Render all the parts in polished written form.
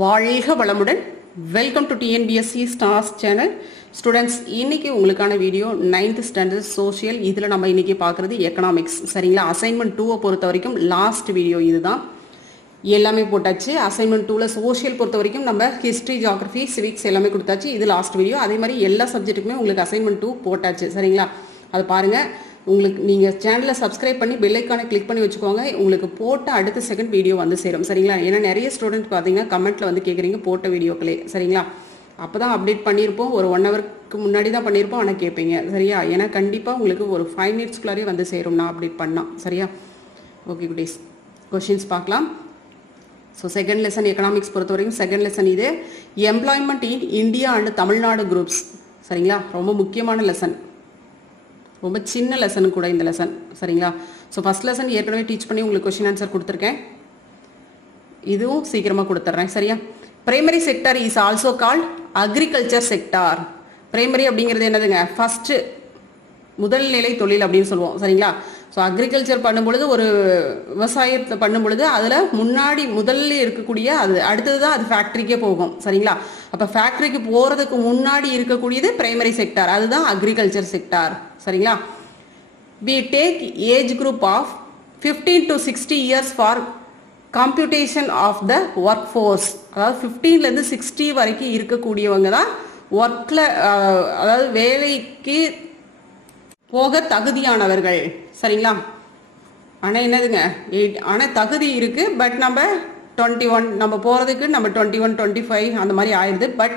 வாழ்க வளமுடன். Welcome to TNPSC stars channel. Students, இன்னைக்கு உங்களுக்கான வீடியோ 9th ஸ்டாண்டர்ட் சோஷியல். இதில் நம்ம இன்னைக்கு பார்க்குறது எக்கனாமிக்ஸ். சரிங்களா? அசைன்மெண்ட் 2 பொறுத்த வரைக்கும் லாஸ்ட் வீடியோ இதுதான். எல்லாமே போட்டாச்சு. அசைன்மெண்ட் 2ல் சோஷியல் பொறுத்த வரைக்கும் நம்ம ஹிஸ்ட்ரி, ஜியாகிரஃபி, சிவிக்ஸ் எல்லாமே கொடுத்தாச்சு. இது லாஸ்ட் வீடியோ. அதே மாதிரி எல்லா சப்ஜெக்ட்டுக்குமே உங்களுக்கு அசைன்மெண்ட் 2 போட்டாச்சு. சரிங்களா? அதை பாருங்கள். உங்களுக்கு நீங்கள் சேனலை சப்ஸ்கிரைப் பண்ணி பெல் ஐக்கானை கிளிக் பண்ணி வச்சுக்கோங்க. உங்களுக்கு போட்ட அடுத்த செகண்ட் வீடியோ வந்து சேரும். சரிங்களா? ஏன்னா நிறைய ஸ்டூடெண்ட் பார்த்தீங்கன்னா கமெண்ட்டில் வந்து கேட்குறீங்க போட்ட வீடியோக்களே. சரிங்களா? அப்போ தான் அப்டேட் பண்ணியிருப்போம். ஒரு 1 ஹவருக்கு முன்னாடி தான் பண்ணியிருப்போம். ஆனால் கேட்பீங்க. சரியா? ஏன்னா கண்டிப்பாக உங்களுக்கு ஒரு 5 மினிட்ஸ்க்குள்ளாரே வந்து சேரும் நான் அப்டேட் பண்ணால். சரியா? ஓகே குட்டீஸ், கொஷின்ஸ் பார்க்கலாம். ஸோ செகண்ட் லெசன் எக்கனாமிக்ஸ் பொறுத்த வரைக்கும் செகண்ட் லெசன் இது employment in India and Tamil Nadu groups. சரிங்களா? ரொம்ப முக்கியமான லெசன், ரொம்ப சின்ன லெசன் கூட இந்த லெசன். சரிங்களா? ஸோ ஃபஸ்ட் லெசன் ஏற்கனவே டீச் பண்ணி உங்களுக்கு கொஷின் ஆன்சர் கொடுத்துருக்கேன். இதுவும் சீக்கிரமாக கொடுத்துட்றேன். சரியா? Primary sector is also called agriculture sector. Primary அப்படிங்கிறது என்னதுங்க? ஃபர்ஸ்ட் முதல் நிலை தொழில் அப்படின்னு சொல்லுவோம். சரிங்களா? ஸோ அக்ரிகல்ச்சர் பண்ணும்பொழுது, ஒரு விவசாயத்தை பண்ணும்பொழுது அதில் முன்னாடி முதல்ல இருக்கக்கூடிய அது அடுத்தது தான் அது ஃபேக்ட்ரிக்கே போகும். சரிங்களா? அப்போ ஃபேக்ட்ரிக்கு போகிறதுக்கு முன்னாடி இருக்கக்கூடியது பிரைமரி செக்டார், அதுதான் அக்ரிகல்ச்சர் செக்டார். சரிங்களா? we take age group of 15 to 60 years for computation of the workforce. அதாவது 15லேருந்து 60 வரைக்கும் இருக்கக்கூடியவங்க தான் ஒர்க்கில், அதாவது வேலைக்கு போக தகுதியானவர்கள். சரிங்களா? ஆனால் என்னதுங்க, ஆனால் தகுதி இருக்குது. பட் நம்ம 21 நம்ம போகிறதுக்கு நம்ம 21, 25 அந்த மாதிரி ஆயிடுது. பட்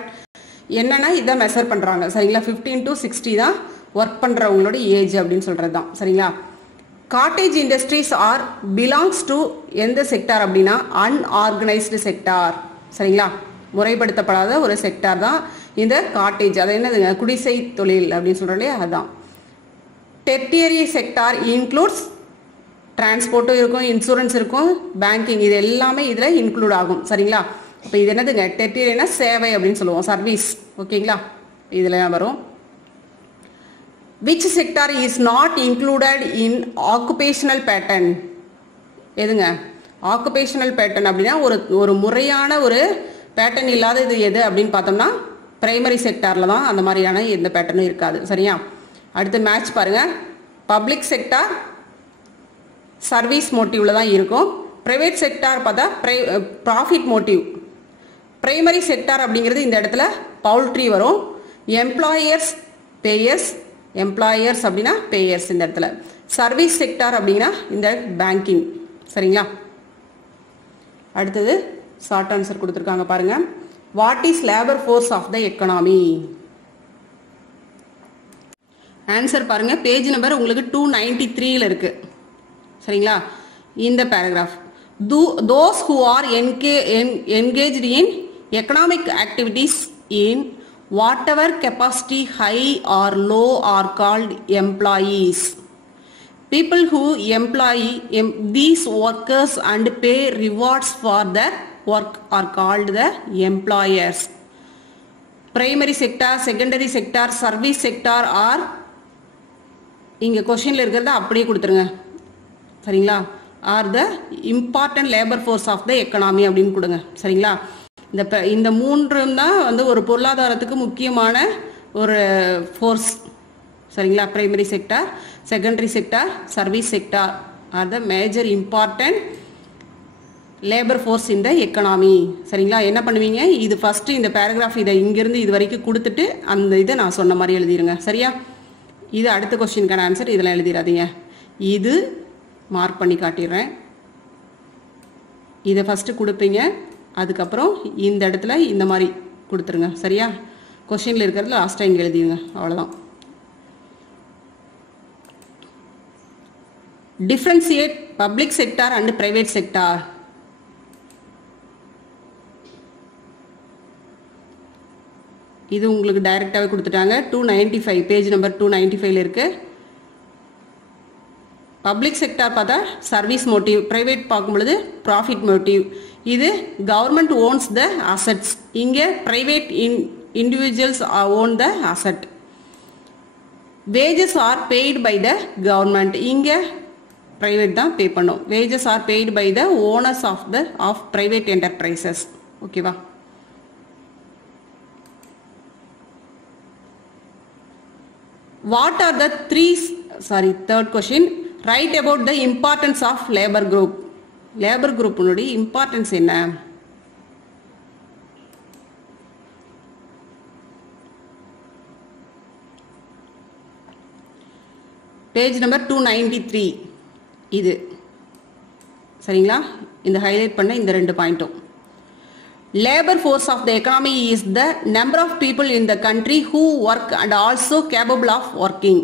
என்னன்னா இதை மெஷர் பண்ணுறாங்க. சரிங்களா? 15 to 60 தான் ஒர்க் பண்ணுறவங்களோட ஏஜ் அப்படின்னு சொல்கிறது தான். சரிங்களா? Cottage industries are belongs to எந்த செக்டார் அப்படின்னா அன்ஆர்கனைஸ்டு செக்டார். சரிங்களா? முறைப்படுத்தப்படாத ஒரு செக்டார் தான் இந்த காட்டேஜ். அது என்னதுங்க? குடிசை தொழில் அப்படின்னு சொல்கிறோம் இல்லையா, அதுதான். டெர்டியரி செக்டார் இன்க்ளூட்ஸ் டிரான்ஸ்போர்ட்டும் இருக்கும், இன்சூரன்ஸ் இருக்கும், பேங்கிங், இது எல்லாமே இதில் இன்க்ளூட் ஆகும். சரிங்களா? இப்போ இது என்னதுங்க? டெர்டியரினா சேவை அப்படின்னு சொல்லுவோம், சர்வீஸ். ஓகேங்களா? இதில் வரும். Which sector is not included in occupational pattern? எதுங்க? occupational pattern அப்படின்னா ஒரு முறையான ஒரு பேட்டர்ன் இல்லாத இது எது அப்படின்னு பார்த்தோம்னா பிரைமரி செக்டாரில் தான் அந்த மாதிரியான எந்த பேட்டர்னும் இருக்காது. சரியா? அடுத்து மேட்ச் பாருங்க. பப்ளிக் செக்டார் சர்வீஸ் மோட்டிவ்ல தான் இருக்கும். பிரைவேட் செக்டார் பார்த்தா ப்ராஃபிட் மோட்டிவ். பிரைமரி செக்டார் அப்படிங்கிறது இந்த இடத்துல பவுல்ட்ரி வரும். எம்ப்ளாயர்ஸ் பேயர்ஸ், எம்ப்ளாயர்ஸ் அப்படின்னா பேயர்ஸ் இந்த இடத்துல. சர்வீஸ் செக்டார் அப்படின்னா இந்த பேங்கிங். சரிங்களா? அடுத்தது ஷார்ட் ஆன்சர் கொடுத்துருக்காங்க பாருங்க. What is labour force of the economy? Answer பாருங்க. பேஜ் நம்பர் உங்களுக்கு 293ல் இருக்கு. சரிங்களா? இந்த paragraph. Those who are engaged in economic activities in whatever capacity, high or low, are called employees. People who employ these workers and pay rewards for their work are called the employers. Primary sector, secondary sector, service sector are இங்கே கொஷினில் இருக்கிறத அப்படியே கொடுத்துருங்க. சரிங்களா? Are the important labour force of the economy அப்படின்னு கொடுங்க. சரிங்களா? இந்த மூன்றும் தான் வந்து ஒரு பொருளாதாரத்துக்கு முக்கியமான ஒரு ஃபோர்ஸ். சரிங்களா? Primary sector, secondary sector, service sector R the major important labour force in the economy. சரிங்களா? என்ன பண்ணுவீங்க? இது ஃபஸ்ட்டு இந்த பேராகிராஃப் இதை இங்கேருந்து இது வரைக்கும் கொடுத்துட்டு அந்த இதை நான் சொன்ன மாதிரி எழுதிடுங்க. சரியா? இது அடுத்த கொஸ்டினுக்கான ஆன்சர். இதெல்லாம் எழுதிடாதீங்க. இது மார்க் பண்ணி காட்டிடுறேன். இதை ஃபஸ்ட்டு கொடுப்பீங்க, அதுக்கப்புறம் இந்த இடத்துல இந்த மாதிரி கொடுத்துருங்க. சரியா? கொஸ்டினில் இருக்கிறது லாஸ்ட்டாக இங்கே எழுதிடுங்க. அவ்வளோதான். Differentiate public sector and private sector. இது உங்களுக்கு டைரெக்டாகவே கொடுத்துட்டாங்க. 295 பேஜ் நம்பர் 295ல் இருக்கு. பப்ளிக் செக்டார் பார்த்தா சர்வீஸ் மோட்டிவ், பிரைவேட் பார்க்கும் பொழுது ப்ராஃபிட் மோட்டிவ். இது கவர்மெண்ட் ஓன்ஸ் த அசட்ஸ், இங்கே private individuals own the asset. Wages are paid by the government, இங்கே பிரைவேட் தான் பே பண்ணும். Wages are paid by the owners of private enterprises. ஓகேவா? What are the third question. Write about the importance of labor group. Labor group உடைய importance என்ன? Page number 293. இது சரிங்களா? இந்த highlight பண்ண இந்த ரெண்டு பாயிண்ட்டும். Labor force of the economy is the number of people in the country who work and also capable of working.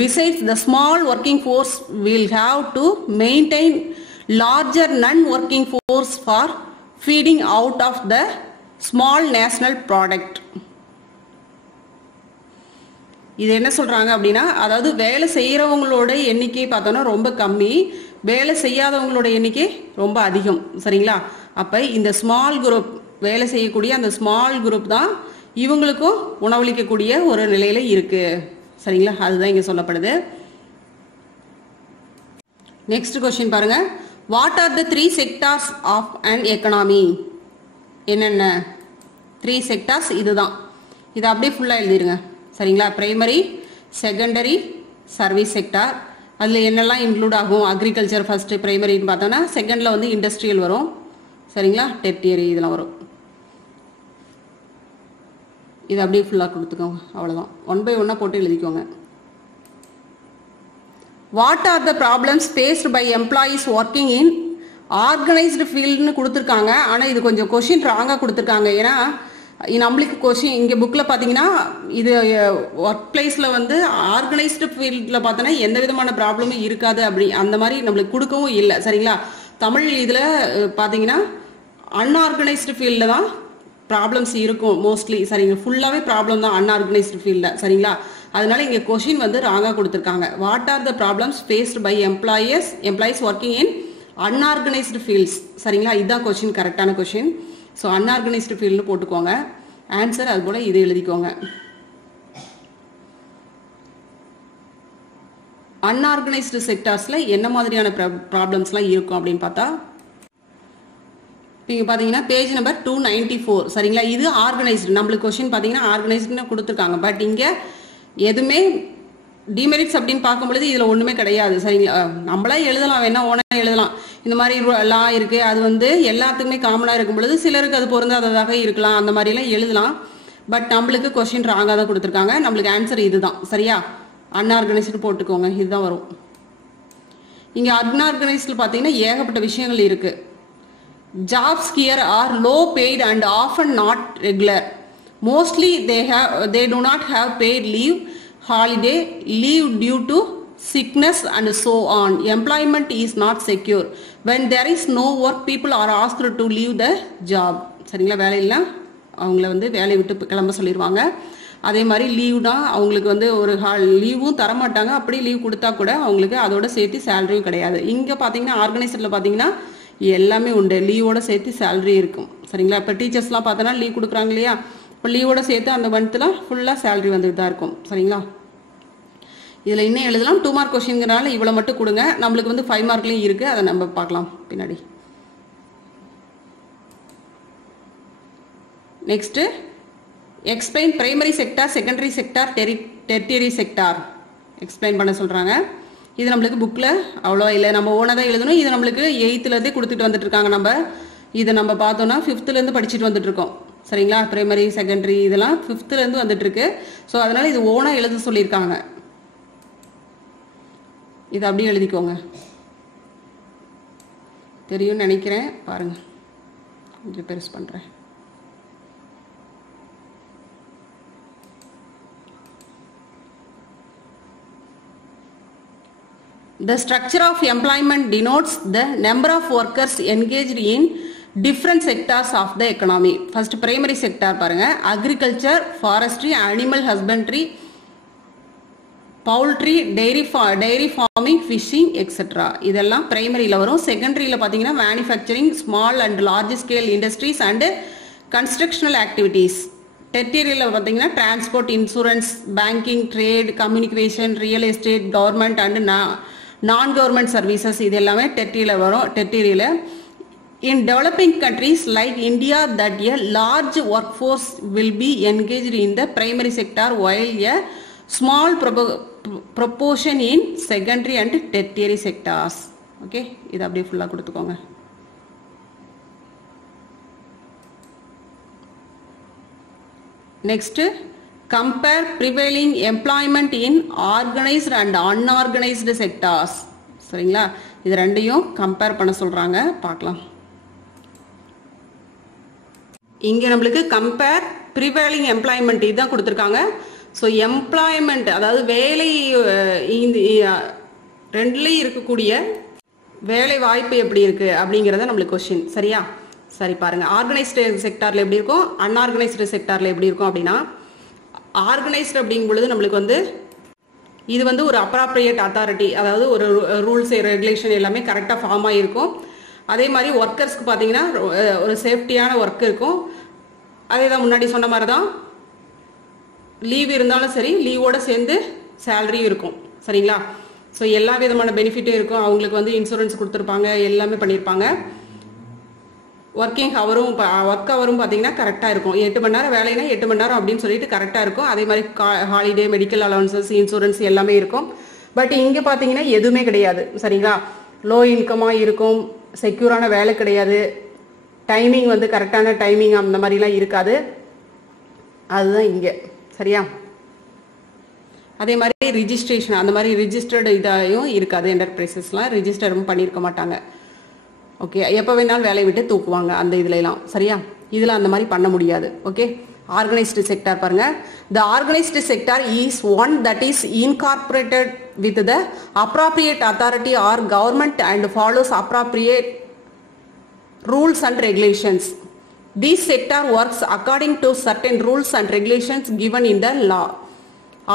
Besides, the small working force will have to maintain larger non-working force for feeding out of the small national product. இது என்ன சொல்றாங்க அப்படின்னா, அதாவது வேலை செய்யறவங்களோட எண்ணிக்கை பார்த்தோம்னா ரொம்ப கம்மி, வேலை செய்யாதவங்களோட எண்ணிக்கை ரொம்ப அதிகம். சரிங்களா? அப்ப இந்த ஸ்மால் குரூப் வேலை செய்யக்கூடிய அந்த ஸ்மால் குரூப் தான் இவங்களுக்கும் உணவளிக்கக்கூடிய ஒரு நிலையில இருக்கு. சரிங்களா? அதுதான் இங்க சொல்லப்படுது. நெக்ஸ்ட் கொஸ்டின் பாருங்க. What are the 3 sectors of an economy? என்னென்ன 3 செக்டார்ஸ்? இதுதான். இதை அப்படியே ஃபுல்லா எழுதிருங்க. சரிங்களா? Primary, secondary, service sector. அதில் என்னெல்லாம் இன்க்ளூட் ஆகும்? அக்ரிகல்ச்சர் ஃபர்ஸ்ட் பிரைமரின்னு பார்த்தோன்னா, செகண்டில் வந்து இண்டஸ்ட்ரியல் வரும். சரிங்களா? டெர்டியரி இதெல்லாம் வரும். இது அப்படியே ஃபுல்லாக கொடுத்துக்கோங்க. அவ்வளோதான். 1 by 1 போட்டு எழுதிக்கோங்க. What are the problems faced by employees working in organised ஃபீல்டுன்னு கொடுத்துருக்காங்க. ஆனால் இது கொஞ்சம் கொஷின் ராங்காக கொடுத்துருக்காங்க. ஏன்னா நம்மளுக்கு கொஷின் இங்கே புக்கில் பார்த்தீங்கன்னா இது ஒர்க் பிளேஸில் வந்து ஆர்கனைஸ்டு ஃபீல்டில் பார்த்தோன்னா எந்த விதமான ப்ராப்ளமும் இருக்காது அப்படி அந்த மாதிரி நம்மளுக்கு கொடுக்கவும் இல்லை. சரிங்களா? தமிழ் இதில் பார்த்தீங்கன்னா அன்ஆர்கனைஸ்டு ஃபீல்டில் தான் ப்ராப்ளம்ஸ் இருக்கும் மோஸ்ட்லி. சரிங்க? ஃபுல்லாகவே ப்ராப்ளம் தான் அன்ஆர்கனைஸ்டு ஃபீல்டில். சரிங்களா? அதனால இங்கே கொஷின் வந்து ராங்காக கொடுத்துருக்காங்க. What are the problems faced by employees working in unorganised fields. சரிங்களா? இதுதான் கொஷின், கரெக்டான கொஷின். ஸோ அன்ஆர்கனைஸ்டு ஃபீல்டு போட்டுக்கோங்க. ஆன்சர் அது போல் இது எழுதிக்கோங்க. அன்ஆர்கனைஸ்டு செக்டார்ஸில் என்ன மாதிரியான ப்ராப்ளம்ஸ்லாம் இருக்கும் அப்படின்னு பார்த்தா, நீங்கள் பார்த்தீங்கன்னா பேஜ் நம்பர் 294. சரிங்களா? இது ஆர்கனைஸ்டு. நம்மளுக்கு கொஸ்டின் பார்த்தீங்கன்னா ஆர்கனைஸ்டுன்னு கொடுத்துருக்காங்க. பட் இங்கே எதுவுமே டிமெரிட்ஸ் அப்படின்னு பார்க்கும்பொழுது இதில் ஒன்றுமே கிடையாது. சரிங்களா? நம்மளா எழுதலாம், வேணா ஓனா எழுதலாம். இந்த மாதிரி லா இருக்கு, அது வந்து எல்லாத்துக்குமே காமனாக இருக்கும் பொழுது சிலருக்கு அது பொருந்தாததாக இருக்கலாம், அந்த மாதிரிலாம் எழுதலாம். பட் நம்மளுக்கு கொஸ்டின் ராங்காக தான் கொடுத்துருக்காங்க. நம்மளுக்கு ஆன்சர் இதுதான். சரியா? அன்ஆர்கனைஸ்டு போட்டுக்கோங்க. இதுதான் வரும். இங்கே அன்ஆர்கனைஸ்டில் பார்த்தீங்கன்னா ஏகப்பட்ட விஷயங்கள் இருக்கு. Jobs here are low paid and often not regular. Mostly they do not have paid leave, holiday leave due to sickness and so on. Employment is not secure. When there is no work, people are asked to leave the job. சரிங்களா? வேலையில அவங்கள வந்து வேலையை விட்டு கிளம்ப சொல்லிடுவாங்க. அதே மாதிரி லீவ் தான் அவங்களுக்கு வந்து ஒரு லீவும் தரமாட்டாங்க. அப்படி லீவ் கொடுத்தா கூட அவங்களுக்கு அதோட சேர்த்து சேலரியும் கிடையாது. இங்கே பார்த்தீங்கன்னா ஆர்கனைசரில் பார்த்தீங்கன்னா எல்லாமே உண்டு. லீவோட சேர்த்து சேலரி இருக்கும். சரிங்களா? இப்போ டீச்சர்ஸ்லாம் பார்த்தோன்னா லீவ் கொடுக்குறாங்க இல்லையா? இப்போ லீவோட சேர்த்து அந்த மந்த்தில் ஃபுல்லாக சேலரி வந்துட்டு தான் இருக்கும். சரிங்களா? இதில் இன்னும் எழுதலாம். 2 மார்க் கொஸ்டின்ங்கிறனால இவ்வளோ மட்டும் கொடுங்க. நம்மளுக்கு வந்து 5 மார்க்லையும் இருக்குது, அதை நம்ம பார்க்கலாம் பின்னாடி. Next explain primary sector, secondary sector, tertiary sector explain பண்ண சொல்கிறாங்க. இது நம்மளுக்கு புக்கில் அவ்வளோ இல்லை, நம்ம ஓனாக தான் எழுதணும். இது நம்மளுக்கு 8th கொடுத்துட்டு வந்துட்டு இருக்காங்க. நம்ம இதை நம்ம பார்த்தோம்னா 5th படிச்சுட்டு வந்துட்டு இருக்கோம். சரிங்களா? பிரைமரி செகண்டரி இதெல்லாம் 5th வந்துட்டு இருக்கு. ஸோ அதனால இது ஓனாக எழுத சொல்லியிருக்காங்க. இது அப்படியே எழுதிக்கோங்க. தெரியும்னு நினைக்கிறேன். பாருங்க, கொஞ்சம் பெருசு பண்ணுறேன். The structure of employment denotes the number of workers engaged in different sectors of the economy. First primary sector பாருங்க, agriculture, forestry, animal husbandry, poultry, dairy farming, fishing, etc. இதெல்லாம் பிரைமரியில் வரும். செகண்டரியில் பார்த்தீங்கன்னா manufacturing, small and large scale industries and constructional activities. டெர்டியரியில் பார்த்தீங்கன்னா transport, insurance, banking, trade, communication, real estate, government and non-government services இது எல்லாமே டெர்டியரியில் வரும். டெர்டியரியில் in developing countries like India that a large workforce will be engaged in the primary sector while a small proportion in secondary and tertiary sectors. Okay, இது அப்படியே ஃபுல்லாக கொடுத்துக்கோங்க. Next, compare prevailing employment in organized and unorganized sectors. சரிங்களா, இது ரெண்டையும் compare பண்ண சொல்றாங்க, பார்க்கலாம். இங்க நம்மளுக்கு கம்பேர் prevailing employment இதுதான் கொடுத்திருக்காங்க. ஸோ எம்ப்ளாய்மெண்ட் அதாவது வேலை இந்த ரெண்டுலேயும் இருக்கக்கூடிய வேலை வாய்ப்பு எப்படி இருக்கு அப்படிங்கிறத நம்மளுக்கு கொஸ்டின். சரியா, சரி பாருங்க. ஆர்கனைஸ்டு செக்டார்ல எப்படி இருக்கும், அன்ஆர்கனைஸ்டு செக்டார்ல எப்படி இருக்கும் அப்படின்னா, ஆர்கனைஸ்டு அப்படிங்கும் பொழுது நம்மளுக்கு வந்து இது வந்து ஒரு அப்ராப்ரியேட் அத்தாரிட்டி, அதாவது ஒரு ரூல்ஸ் ரெகுலேஷன் எல்லாமே கரெக்டாக ஃபார்ம் ஆகிருக்கும். அதே மாதிரி ஒர்க்கர்ஸ்க்கு பார்த்தீங்கன்னா ஒரு சேஃப்டியான ஒர்க் இருக்கும். அதே தான் முன்னாடி சொன்ன மாதிரி தான் லீவ் இருந்தாலும் சரி, லீவோட சேர்ந்து சேலரியும் இருக்கும். சரிங்களா, ஸோ எல்லா விதமான பெனிஃபிட்டும் இருக்கும். அவங்களுக்கு வந்து இன்சூரன்ஸ் கொடுத்துருப்பாங்க, எல்லாமே பண்ணியிருப்பாங்க. ஒர்க் ஹவரும் பார்த்தீங்கன்னா கரெக்டாக இருக்கும். 8 மணி நேரம் வேலைனா 8 மணி நேரம் அப்படின்னு சொல்லிட்டு கரெக்டாக இருக்கும். அதே மாதிரி ஹாலிடே, மெடிக்கல் அலவன்சஸ், இன்சூரன்ஸ் எல்லாமே இருக்கும். பட் இங்கே பார்த்தீங்கன்னா எதுவுமே கிடையாது. சரிங்களா, லோ இன்கமாக இருக்கும், செக்யூரான வேலை கிடையாது, டைமிங் வந்து கரெக்டான டைமிங் அந்த மாதிரிலாம் இருக்காது. அதுதான் இங்கே. சரியா, அதே மாதிரி ரிஜிஸ்ட்ரேஷன் அந்த மாதிரி ரிஜிஸ்டர்டு இதாகவும் இருக்காது. என்டர்பிரைசஸ்லாம் ரிஜிஸ்டரும் பண்ணியிருக்க மாட்டாங்க. ஓகே, எப்போ வேணாலும் வேலையை விட்டு தூக்குவாங்க அந்த இதுலலாம். சரியா, இதில் அந்த மாதிரி பண்ண முடியாது. ஓகே, ஆர்கனைஸ்டு செக்டார் பாருங்க. The organised sector is one that is incorporated with the appropriate authority or government and follows appropriate rules and regulations. This sector works according to certain rules and regulations given in the law.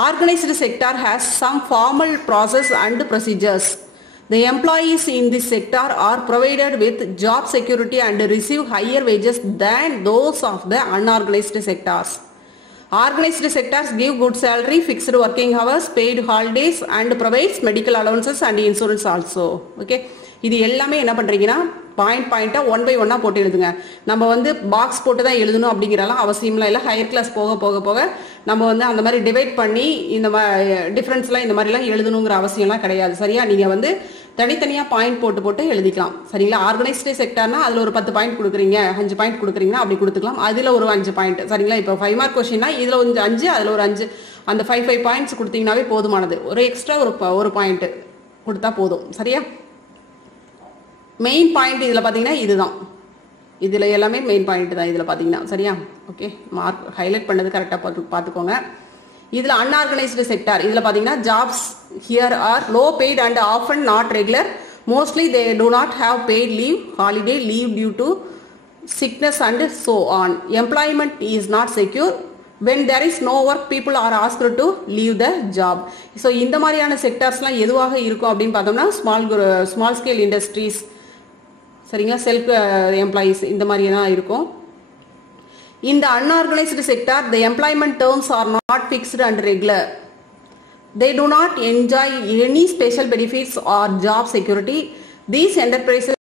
Organized sector has some formal process and procedures. The employees in this sector are provided with job security and receive higher wages than those of the unorganized sectors. Organized sectors give good salary, fixed working hours, paid holidays and provides medical allowances and insurance also. Okay, இது எல்லாமே என்ன பண்றீங்கன்னா பாயிண்டா 1 by 1 போட்டு எழுதுங்க. நம்ம வந்து box போட்டு தான் எழுதணும் அப்படிங்கிறலாம் அவசியம்லாம் இல்லை. ஹையர் கிளாஸ் போக போக போக நம்ம வந்து அந்த மாதிரி டிவைட் பண்ணி இந்த டிஃபரன்ஸ்லாம் இந்த மாதிரிலாம் எழுதணுங்கிற அவசியம்லாம் கிடையாது. சரியா, நீங்க வந்து தனித்தனியாக பாயிண்ட் போட்டு போட்டு எழுதிக்கலாம். சரிங்களா, ஆர்கனைஸ்டு செக்டார்னா அதில் ஒரு 10 பாயிண்ட் கொடுக்குறீங்க, 5 பாயிண்ட் கொடுக்குறீங்கன்னா அப்படி கொடுத்துக்கலாம். அதில் ஒரு 5 பாயிண்ட். சரிங்களா, இப்போ 5 மார்க் கொஸ்டின்னா இதில் வந்து 5, அதில் ஒரு 5, அந்த 5 பாயிண்ட்ஸ் கொடுத்தீங்கன்னாவே போதுமானது. ஒரு எக்ஸ்ட்ரா ஒரு பாயிண்ட் கொடுத்தா போதும். சரியா, மெயின் பாயிண்ட் இதில் பார்த்தீங்கன்னா இதுதான். இதில் எல்லாமே மெயின் பாயிண்ட் தான் இதில் பார்த்தீங்கன்னா. சரியா, ஓகே, மார்க் ஹைலைட் பண்ணது கரெக்டாக பார்த்துக்கோங்க. இதில் அன்ஆர்கனைஸ்டு செக்டார் இதில் பார்த்தீங்கன்னா jobs here are low paid and often not regular. Mostly they do not have paid leave, holiday leave due to sickness and so on. Employment is not secure. When there is no work, people are asked to leave the job. So இந்த மாதிரியான செக்டார்ஸ்லாம் எதுவாக இருக்கும் அப்படின்னு பார்த்தோம்னா small scale industries, சரிங்களா, self employees இந்த மாதிரி தான் இருக்கும். In the unorganized sector, the employment terms are not fixed and regular. They do not enjoy any special benefits or job security. These enterprises